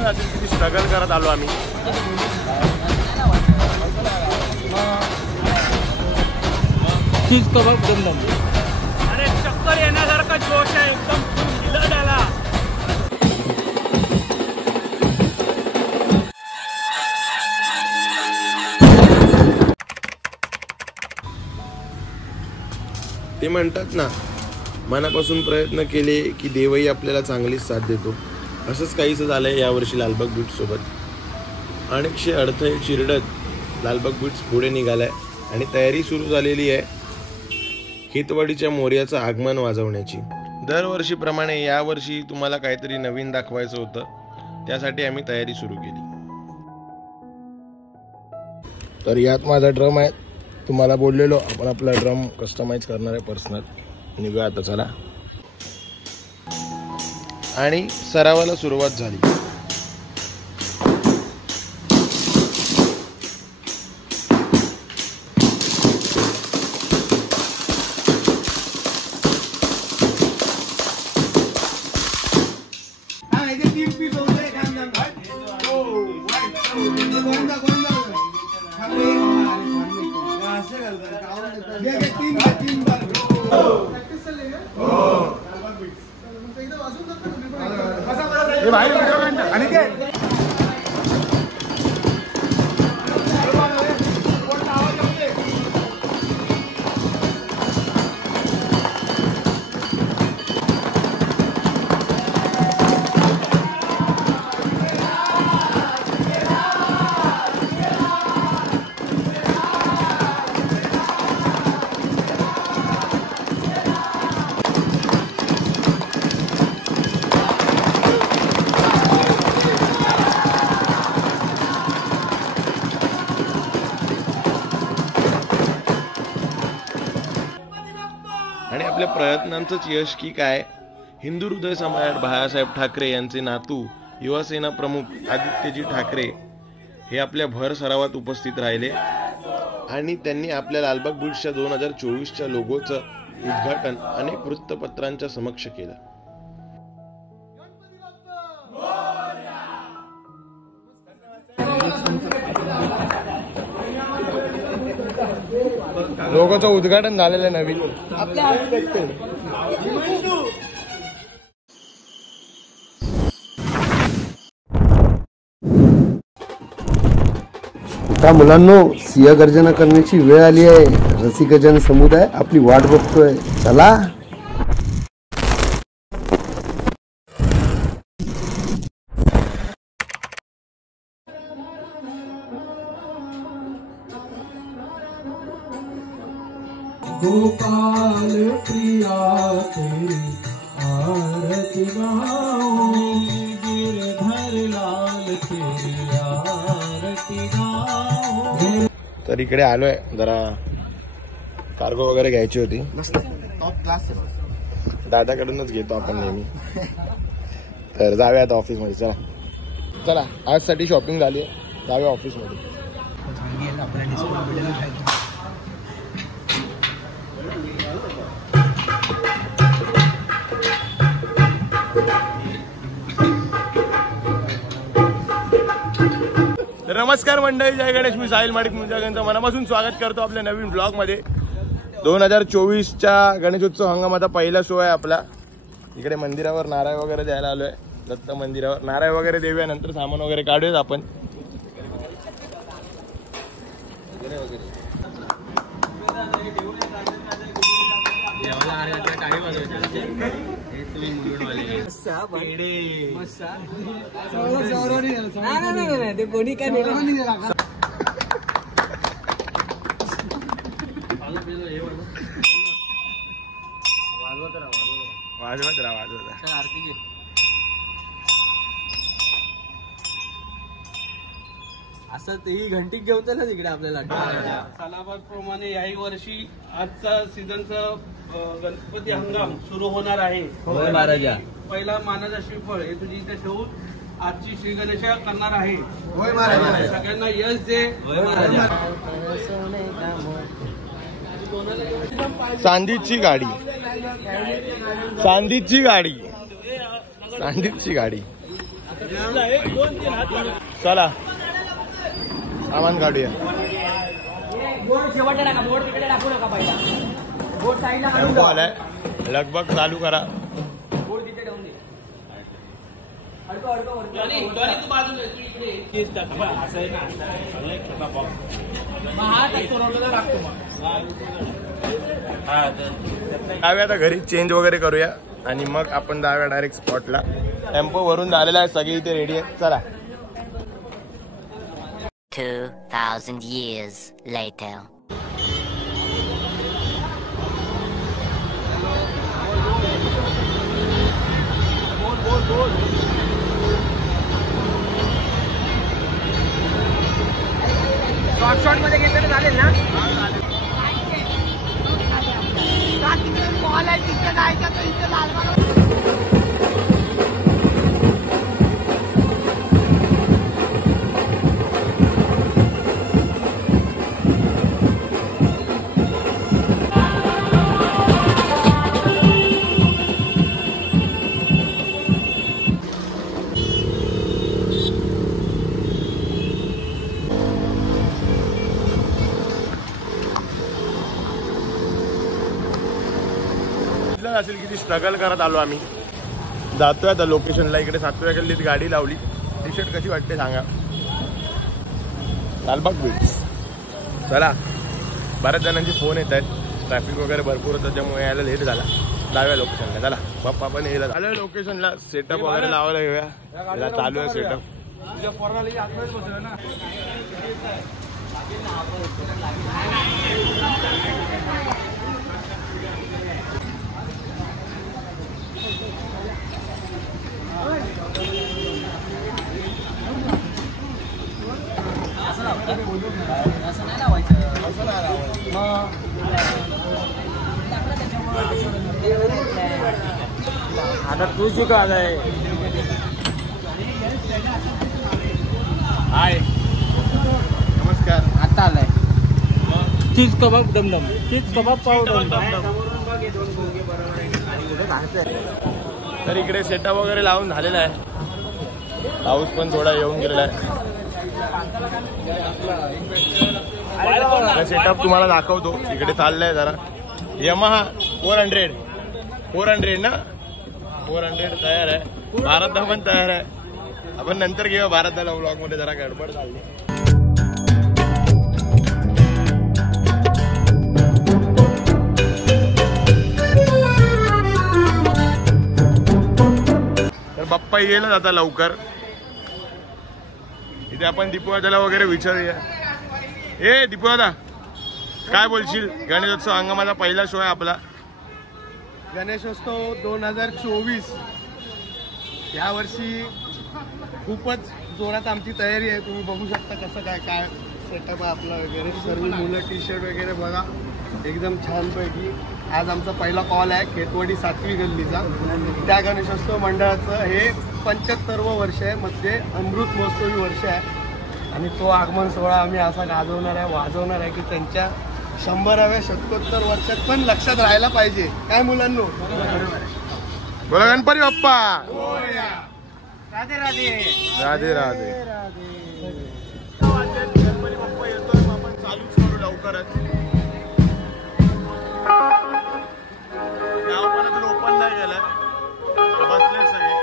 बघत असेल किती स्ट्रगल करत आलो आम्ही. चीज कबाब दम अरे चक्कर येण्यासारखा जोश आहे एकदम हिलत आला. ते म्हणतात ना, मनापासून प्रयत्न केले की देवही आपल्याला चांगलीच साथ देतो. असंच काहीसं झालंय यावर्षी लालबाग बीट्स सोबत. अनेकशे अडथळे चिरडत लालबाग बीट्स पुढे निघालाय आणि तयारी सुरू झालेली आहे हितवाडीच्या मोर्याचं आगमन वाजवण्याची. दरवर्षीप्रमाणे यावर्षी तुम्हाला काहीतरी नवीन दाखवायचं होतं, त्यासाठी आम्ही तयारी सुरू केली. तर यात माझा ड्रम आहे. तुम्हाला बोललेलो आपण आपला ड्रम कस्टमाइज करणार आहे पर्सनल. निघूया आता चला. आणि सरावाला सुरुवात झाली. आणि आपल्या प्रयत्नांचंच यश की काय, हिंदू हृदय सम्राट बाळासाहेब ठाकरे यांचे नातू युवासेना प्रमुख आदित्यजी ठाकरे हे आपल्या भर सरावात उपस्थित राहिले आणि त्यांनी आपल्या लालबाग बीट्सच्या 2024च्या लोगोचं उद्घाटन अनेक वृत्तपत्रांच्या समक्ष केलं. लोगोचं उद्घाटन झालेलं आहे नवीन. आता मुलांनो, सिंह गर्जना करण्याची वेळ आली आहे. रसिकजन समुदाय आपली वाट बघतोय. चला. गोपाल प्रिया तेरी आरती गाओ, गिरधर लाल तेरी आरती गाओ. तर इकडे आलोय, जरा कार्गो वगैरे घ्यायची होती. दादाकडूनच घेतो आपण नेहमी. तर जाऊया आता ऑफिस मध्ये. चला चला, आज साठी शॉपिंग झाली, जाऊया ऑफिस मध्ये. नमस्कार मंडळी, जय गणेश. मी साहिल माडिक मुंजागनचं मनापासून स्वागत करतो आपल्या नवीन ब्लॉग मध्ये. 2024च्या गणेशोत्सव हंगामाचा पहिला शो आहे आपला. इकडे मंदिरावर नारळ वगैरे द्यायला आलोय. दत्त मंदिरावर नारळ वगैरे देऊया, नंतर सामान वगैरे काढूयात आपण. ते कोणी काय वाजवत राहा. आरती घे. असं तेही घंटी घेऊन चला तिकडे आपल्याला. सालाबाद प्रमाणे याही वर्षी आजचा सीझनचा गणपती हंगाम सुरू होणार आहे. महाराजा पहिला मानाचा श्रीफळ हे तुझी इथे ठेवून आजची श्री गणेशा करणार आहे. सगळ्यांना यश दे. चांदीची गाडी, चांदीची गाडी, चांदीची गाडी. चला सामान काढूया. टेम्पो आलाय, लगभग चालू करा. जाऊया आता घरी, चेंज वगैरे करूया आणि मग आपण जाऊया डायरेक्ट स्पॉटला. टेम्पो भरून झालेला आहे, सगळे इथे रेडी आहे. चला. 2000 years later. शॉर्ट मध्ये घेतलं चालेल ना. असेल किती स्ट्रगल करत आलो आम्ही. जातोय आता लोकेशनला. इकडे 7व्या गल्लीत गाडी लावली. टी शर्ट कशी वाटते सांगा. लालबाग बीच. चला, बऱ्याच जणांचे फोन येत आहेत. ट्रॅफिक वगैरे भरपूर होतं, त्यामुळे यायला लेट झाला. जाऊया लोकेशनला. चला, बाप्पा पण यायला झालं लोकेशनला. सेटअप वगैरे लावायला घेऊया. चालू आहे सेटअप. आता तू शिका. हाय, नमस्कार. आता आलाय चीज कबाब डमडम. चीज कबाब पाव तर इकडे सेटअप वगैरे लावून झालेला आहे. पाऊस पण थोडा येऊन गेलेला आहे. सेटअप तुम्हाला दाखवतो. इकडे चाललंय जरा. यमाहा 400 ना. 400 तयार आहे. भारतदा पण तयार आहे. आपण नंतर घेऊया भारतदाला व्लॉग मध्ये. जरा गडबड चालली. तर बाप्पा येईल आता लवकर. इथे आपण दीपवादाला वगैरे विचारूया. ए दीपवादा, काय बोलशील? गणेशोत्सव हंगामाचा पहिला शो आहे आपला. गणेशोत्सव 2024 यावर्षी खूपच जोरात आमची तयारी आहे. तुम्ही बघू शकता कसं काय काय सेटअप आहे आपला वगैरे. सर्व मुलं टी शर्ट वगैरे बघा एकदम छानपैकी. आज आमचा पहिला कॉल आहे खेतवाडी 7वी गल्लीचा. त्या गणेशोत्सव मंडळाचं हे 75वं वर्ष आहे. मध्ये अमृत महोत्सवी वर्ष आहे आणि तो आगमन सोहळा आम्ही असा गाजवणार आहे, वाजवणार आहे की त्यांच्या 100व्या शतकोत्तर वर्षात पण लक्षात राहायला पाहिजे. काय मुलांनो? बोला गणपती बाप्पा. राधे राधे. राधे राधे. गणपती बाप्पा येतोय. आपण चालूच करू लवकरच. गाव पण अजून ओपन नाही गेलाय. बसले सगळे.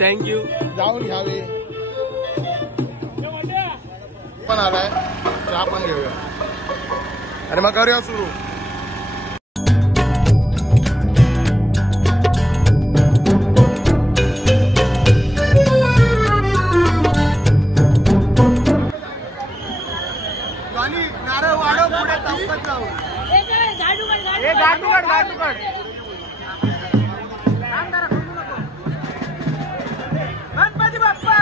थँक्यू. जाऊन घ्यावे. पण आलाय, चहा पण घेऊया. अरे मग करूया सुरू. नारळ वाढव पुढे चौकात जाऊ. गाठूकड गणपती बाप्पा. गणपती बाप्पा.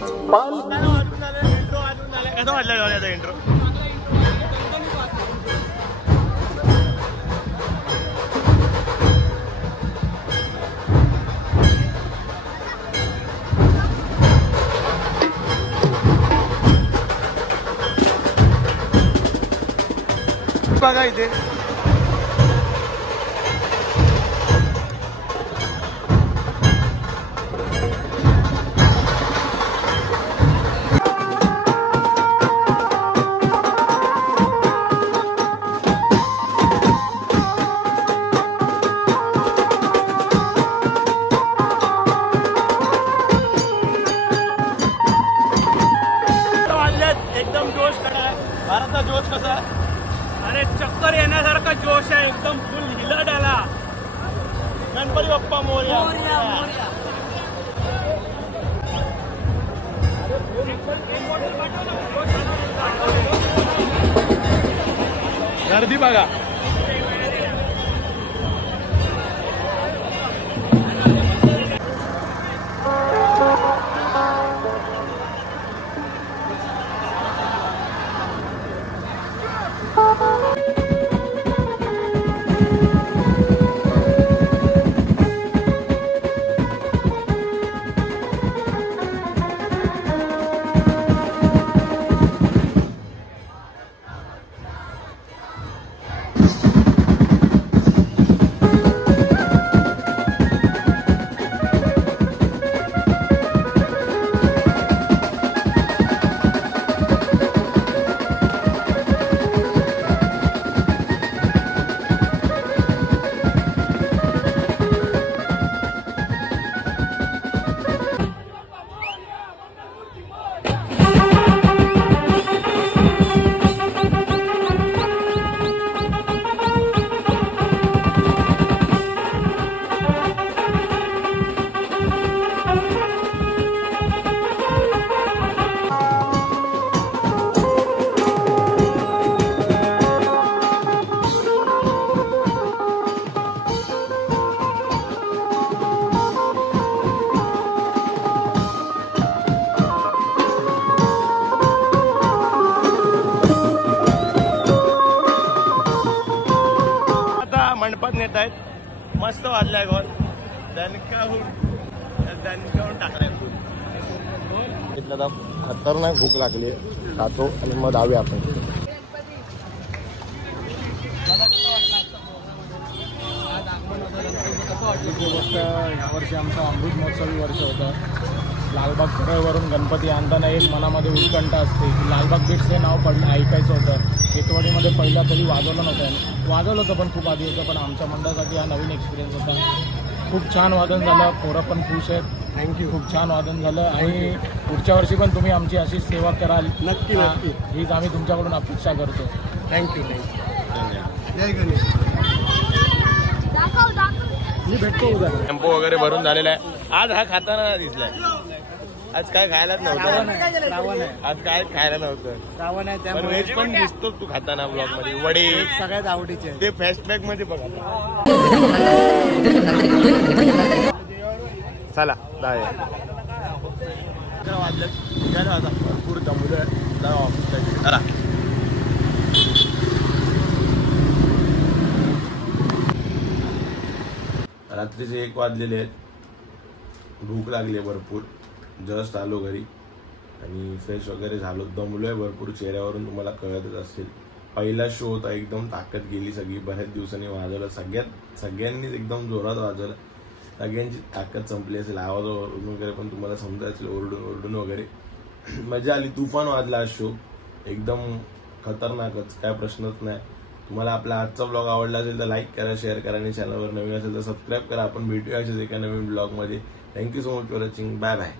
कसं वाटलं याचा इंट्रो? बघा इथे एकदम जोश कडा भारतचा जोश कसा? अरे चक्कर येण्यासारखा जोश आहे, एकदम फुल हिलट आला. गणपती बाप्पा मोरया. गर्दी बघा. मंडपात नेत आहेत. मस्त वाजलाय गोल. दणकाहून टाकलाय. खतरनाक भूक लागली, खातो आणि मग जाऊया आपण. गोष्ट यावर्षी आमचा अमृत महोत्सवी वर्ष होतं. लालबाग परळवरून गणपती आणताना एक मनामध्ये उत्कंठ असते की लालबाग बीट्स हे नाव ऐकायचं होतं. केतवाडीमध्ये पहिला कधी वाजवलं नव्हतं. वाजवलं होतं पण खूप आधी होतं, पण आमच्या मंडळासाठी हा नवीन एक्सपिरियन्स होता. खूप छान वादन झालं. पोरं पण खुश आहेत. थँक्यू. खूप छान वादन झालं आणि पुढच्या वर्षी पण तुम्ही आमची अशीच सेवा कराल. नक्की नक्की. हीच आम्ही तुमच्याकडून अपेक्षा करतो. थँक्यू. जय गणेश. मी भेटतो उद्या. टेम्पो वगैरे भरून झालेला आहे. आज हा खाताना दिसलाय. आज काय खायलाच नव्हतं. श्रावण आहे. आज काय खायला नव्हतं. श्रावण आहे पण त्यामुळे व्हेज पण दिसतो तू खाताना ब्लॉग मध्ये. वडे सगळ्यात आवडीचे. ते फेस्ट बॅग मध्ये बघा. चला जाऊया. वाजलं निघालं आता. भरपूर दमलोय. जाऊ ऑफिसला. चला. रात्रीचे 1 वाजलेले आहेत. भूक लागली आहे भरपूर. जस्ट आलो घरी आणि फ्रेश वगैरे झालो. दमलोय भरपूर. चेहऱ्यावरून तुम्हाला कळतच असेल. पहिला शो होता. एकदम ताकद गेली सगळी. बऱ्याच दिवसांनी वाजवलं. सगळ्यांनीच एकदम जोरात वाजवलं. सगळ्यांची ताकद संपली असेल. आवाज ओरडून वगैरे पण तुम्हाला समजत असेल. ओरडून वगैरे मजा आली. तुफान वाजला हा शो. एकदम खतरनाकच. काय प्रश्नच नाही. तुम्हाला आपला आजचा ब्लॉग आवडला असेल तर लाईक करा, शेअर करा आणि चॅनलवर नवीन असेल तर सबस्क्राईब करा. आपण भेटूया अशाच एका नवीन ब्लॉगमध्ये. Thank you so much for watching. Bye bye.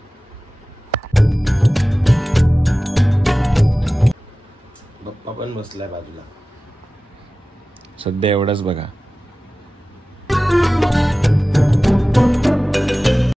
Bappa पण बसलाय बाजूला. सध्या एवढंच बघा.